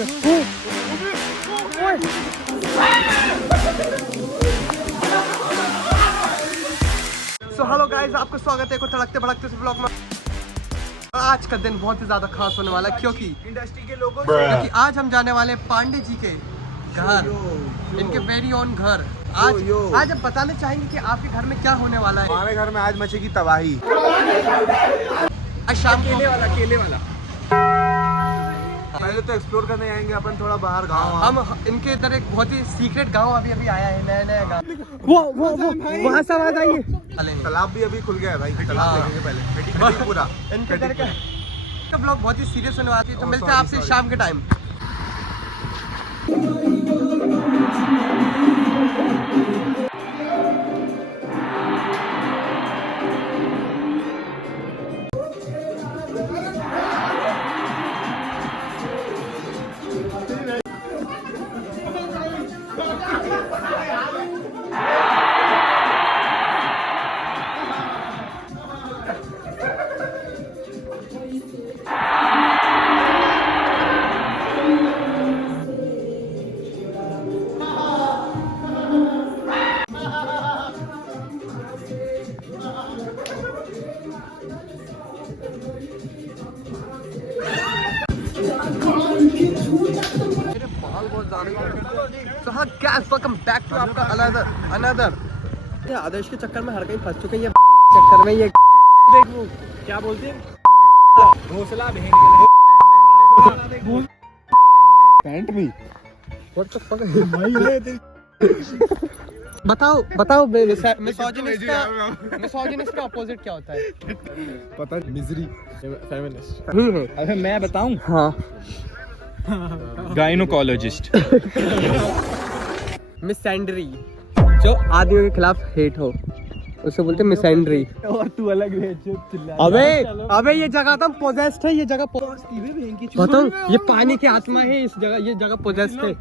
So hello guys, आपका स्वागत है एक तड़कते भड़कते से ब्लॉग में। आज का दिन बहुत ही ज्यादा खास होने वाला है क्योंकि इंडस्ट्री के लोगों क्योंकि आज हम जाने वाले पांडे जी के घर, इनके वेरी ओन घर। आज हम बताना चाहेंगे कि आपके घर में क्या होने वाला है। हमारे घर में आज मचेगी तबाही। आज शाम को केले वाला पहले तो एक्सप्लोर करने आएंगे अपन थोड़ा बाहर गाँव। हम इनके इधर एक बहुत ही सीक्रेट गांव अभी आया है, नया गांव। वो वहाँ से आवाज आई है। तालाब भी अभी खुल गया है भाई, तालाब देखेंगे पहले पूरा। इनके इधर का ब्लॉग बहुत ही सीरियस होने वाली है, तो मिलते हैं आपसे शाम के time. So guys, welcome back to आपका another। ये आदेश के चक्कर में हर कहीं फंस चुके हैं, ये चक्कर में ये देख वो क्या बोलते हैं, घोंसला बहन के पैंट भी। What the fuck बताओ मिसोजिनिस्ट का अपोजिट क्या होता है? पता मिजरी फेमिनिस्ट। अबे मैं बताऊं? हाँ, गाइनोकोलॉजिस्ट। मिसैंड्री, जो आदमियों के खिलाफ हेट हो उसे बोलते हैं मिसैंड्री। और तू अलग है जो चिल्ला। अबे ये जगह तो पोजेस्ड है, ये जगग बताऊं, ये पानी की आत्मा है इस जगह, ये जगह पोजेस्ड है।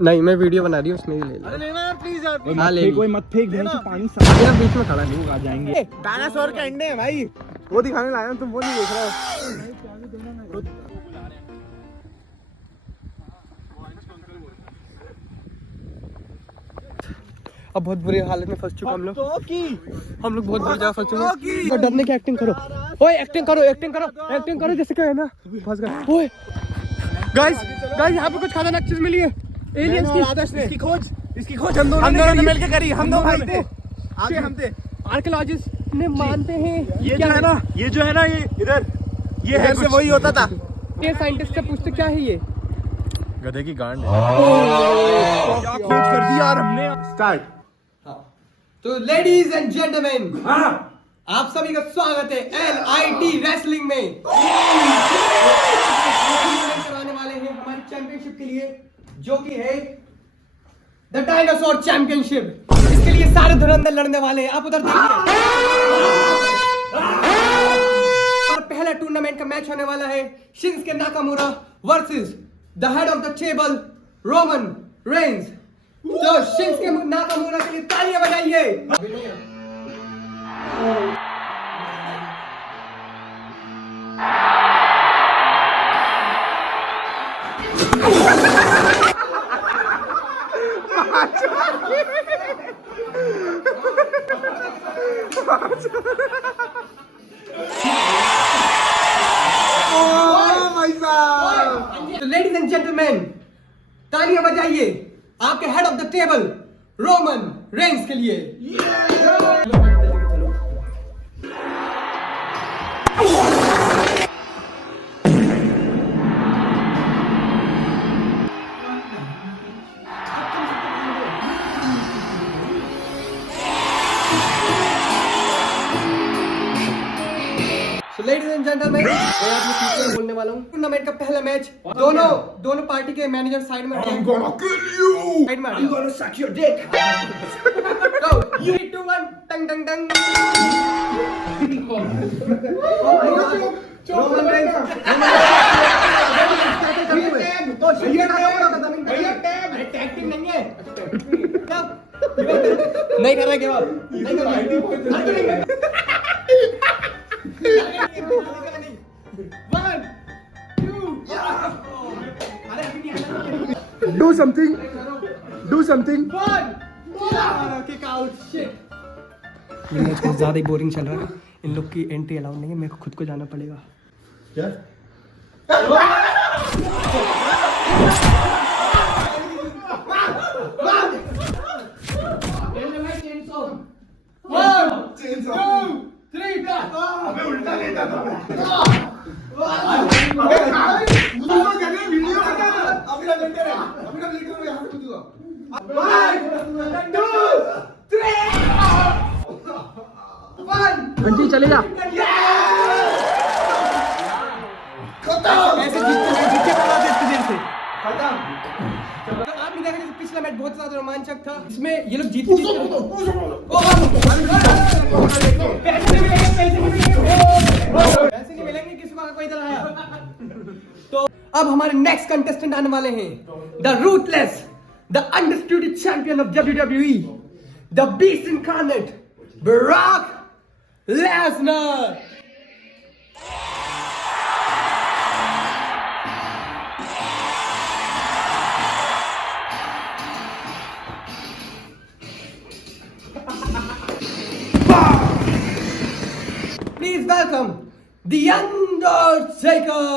नहीं, मैं वीडियो बना रही हूँ, उसमें भी ले लो। अरे लेना यार प्लीज यार। हाँ ले कोई मत फेंक देना, पानी मेरा बीच में खड़ा है। लोग आ जाएंगे। डायनासोर के अंडे हैं भाई, वो दिखाने लाया हूं, तुम वो नहीं देख रहे हो। अब बहुत बुरी हालत में फंस चुके हम लोग बहुत बुरी जगह फंस चुके हैं। तो डरने की एक्टिंग करो, ओए एक्टिंग करो जैसे क्या है ना, फंस गए। ओए गाइस यहाँ पे कुछ खतरनाक चीज मिली है, एलियंस की। इसकी खोज हम दोनों ने मिलकर करी। हम दो भाई थे, आगे हम थे। आर्कियोलॉजिस्ट ने मानते हैं ये जो है ना ये इधर ये है से वही होता था। ये साइंटिस्ट से पूछते क्या है ये? गधे की गांड है। क्या खोज कर दी यार हमने। स्टार्ट। तो लेडीज एंड जेंटलमैन, आप सभी का स्वागत है LIT रेसलिंग में। करवाने वाले हैं हमारी चैंपियनशिप के लिए, जो कि है द डायनासोर चैंपियनशिप। इसके लिए सारे धुरंधर लड़ने वाले हैं, आप उधर देखिए। और पहला टूर्नामेंट का मैच होने वाला है Shinsuke Nakamura versus the head of the table Roman Reigns. तो शिंसुके नाकामुरा के लिए तालियां बजाइए। तो लेडीज एंड जेंटलमैन, तालियां बजाइए आपके head of the table Roman Reigns के लिए। लेडीज एंड जेंटलमैन, मैं आपको पीछे बोलने वाला हूँ। टूर्नामेंट का पहला मैच दोनों पार्टी के मैनेजर साइड में I'm gonna kill you. I'm gonna suck your dick. So 3, 2, 1, tongue tongue tongue. Roman Reigns tag team नहीं है। नहीं कर रहा क्या? नहीं कर रहा। One, two, Do something. Do something. Kick out. Shit. ये मैच बहुत ज़्यादा ही बोरिंग चल रहा है. इन लोग की एंट्री अलाउड नहीं है. मेरे को खुद को जाना पड़ेगा. क्या? बंटी चले जा. ऐसे जीतते करवा दे इतनी देर से. आपने देखा कि पिछला मैच बहुत ज्यादा रोमांचक था. इसमें ये लोग जीत पैसे नहीं मिलेंगे किसी को कोई इधर आया. तो अब हमारे नेक्स्ट कंटेस्टेंट आने वाले हैं. The ruthless, the undisputed champion of WWE, the beast incarnate, Brock Lesnar. Please welcome The Undertaker.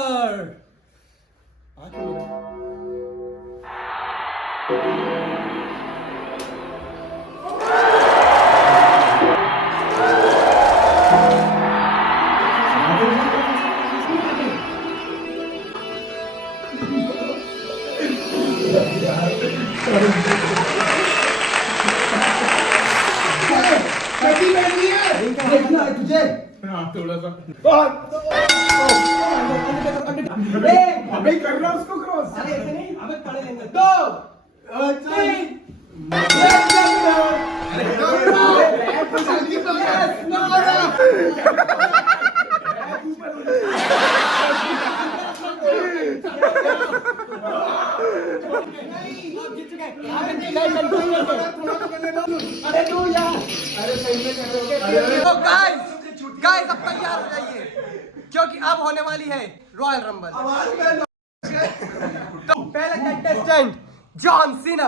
थोड़ा सा अबे कर रहा उसको क्रॉस. अरे ऐसे नहीं, अबे पड़े लेंगे. 2 3 गाइस अब तैयार हो जाइए क्योंकि अब होने वाली है रॉयल रंबल. तो पहला कंटेस्टेंट जॉन सीना.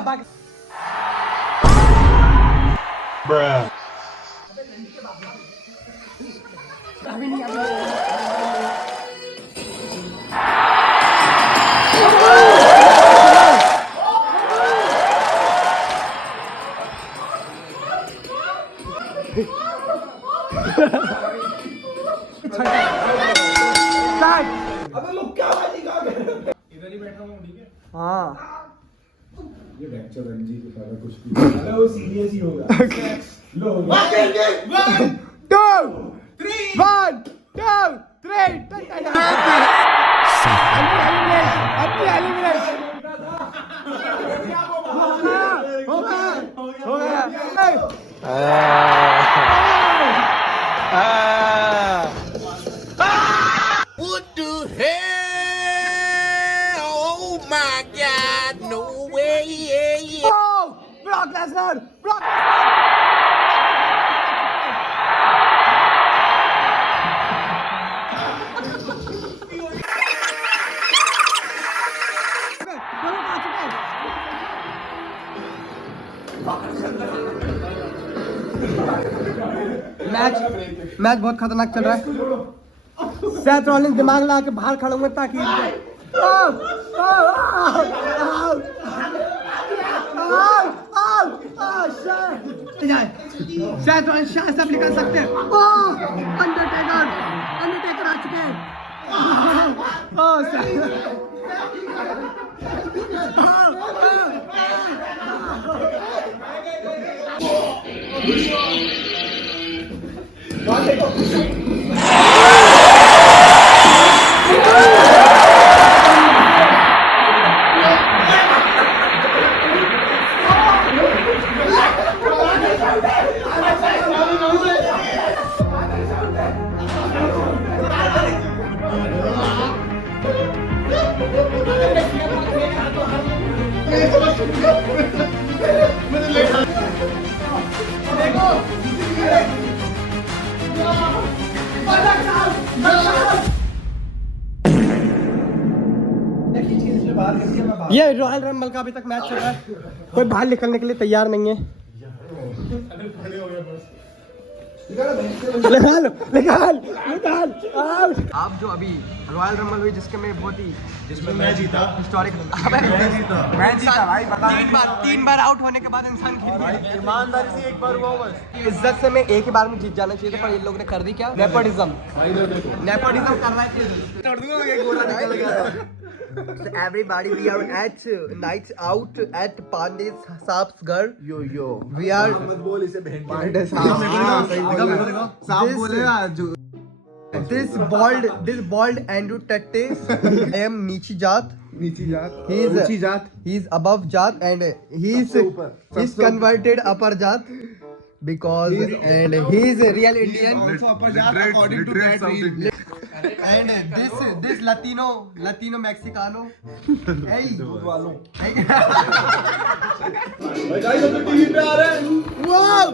अबे लोग क्या बाजी कर रहे हैं. इधर ही बैठा हूँ. ठीक है. हाँ ये बैचलर रणजी को सारा कुछ भी. अरे वो सीरियस ही होगा. लो 1 2 3 1 2 3 हो गया. What the hell? Oh my God! No way! Yeah. Brock Lesnar. Match बहुत खतरनाक चल रहा है. सेथ रॉलिंस दिमाग लगा के बाहर खड़े हुए ताकि सेथ रॉलिंस शायद से निकल सकते हैं. अंडरटेकर आ चुके हैं. बाहर करके मैं बाहर। ये रॉयल रंबल का अभी तक मैच चल रहा है, कोई बाहर निकलने के लिए तैयार नहीं है। निकाल आप जो अभी रॉयल रंबल हुई जिसके में बहुत ही जिसमें मैं जीता, हिस्टोरिक मैं जीता भाई, बता। 3 बार आउट होने के बाद इंसान ईमानदारी से एक बार हुआ बस। इज्जत से मैं एक ही बार में जीत जाना चाहिए था, पर इन लोगों ने कर दी क्या, नेपोटिज्म कर रहा है। So everybody, we are at nights out at Pandey's Saap's Ghar. Yo. We are. मत बोल इसे बहन की। Pandey सांप बोलेगा जो। This bald Andrew Tate. I am नीची जात. नीची जात। He is ऊंची जात। He is above जात and he is converted upper जात because and he is a real Indian. Also upper जात according to that reel. And this Latino Mexicano. Hey. Guys हम टीवी पे आ रहे हैं। Wow!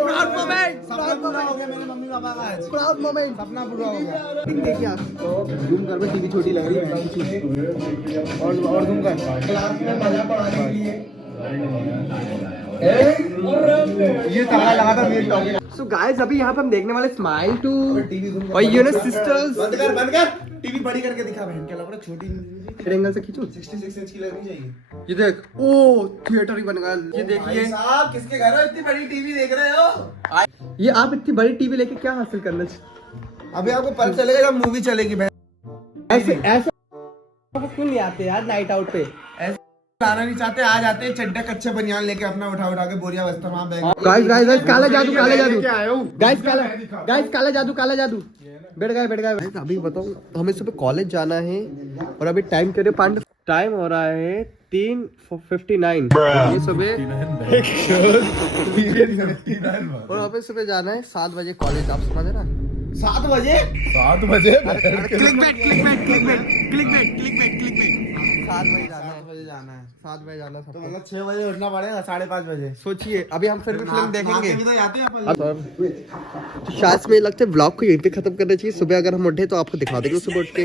Proud moment. सपना पूरा हो गया मेरे मम्मी पापा का आज। Proud moment. सपना पूरा हो गया। देखिए आप जूम कर, टीवी छोटी लग रही है। और जूम कर। क्लास में मजा पढ़ाने के लिए। ये ताला लगा था मेरे टॉपिक। So guys, अभी यहाँ पे हम देखने वाले स्माइल टू और यू नो सिस्टर्स। बंद कर। टीवी बड़ी करके दिखा बहन के लग छोटी एंगल से खींचो। 66 इंच की लगनी चाहिए। ये देख, ओ थिएटर ही बन गया। ये देखिए भाई साहब किसके घर है इतनी बड़ी टीवी देख रहे हो? ये आप इतनी बड़ी टीवी लेके क्या हासिल करना चाहिए? अभी आपको पता चलेगा जब मूवी चलेगी बहन। ऐसे क्यों नहीं आते यार नाइट आउट पे? आना नहीं चाहते, आ जाते हैं चड्डा कच्चे बनियान लेके अपना उठा के बोरिया बस्तर वहां बैग। गाइस काला जादू गाइस काला जादू बैठ गए। अभी बताओ, हमें सुबह कॉलेज जाना है और अभी टाइम करे पांडे, टाइम हो रहा है 3:59। ये सुबह और हमें सुबह जाना है 7 बजे कॉलेज। आप समझ रहे ना? 7 बजे? 7 बजे? क्लिकबेट 7 बजे जाना है। 7 बजे जाना तो सबको। मतलब 6 बजे उठना पड़ेगा, 5:30 बजे। सोचिए, अभी हम फिर भी फिल्म देखेंगे। भी तो जाते हैं अपन। तो शायद मुझे लगता है ब्लॉग को यहीं पे खत्म करना चाहिए। सुबह अगर हम उठे तो आपको दिखा देंगे सुबह उठ के।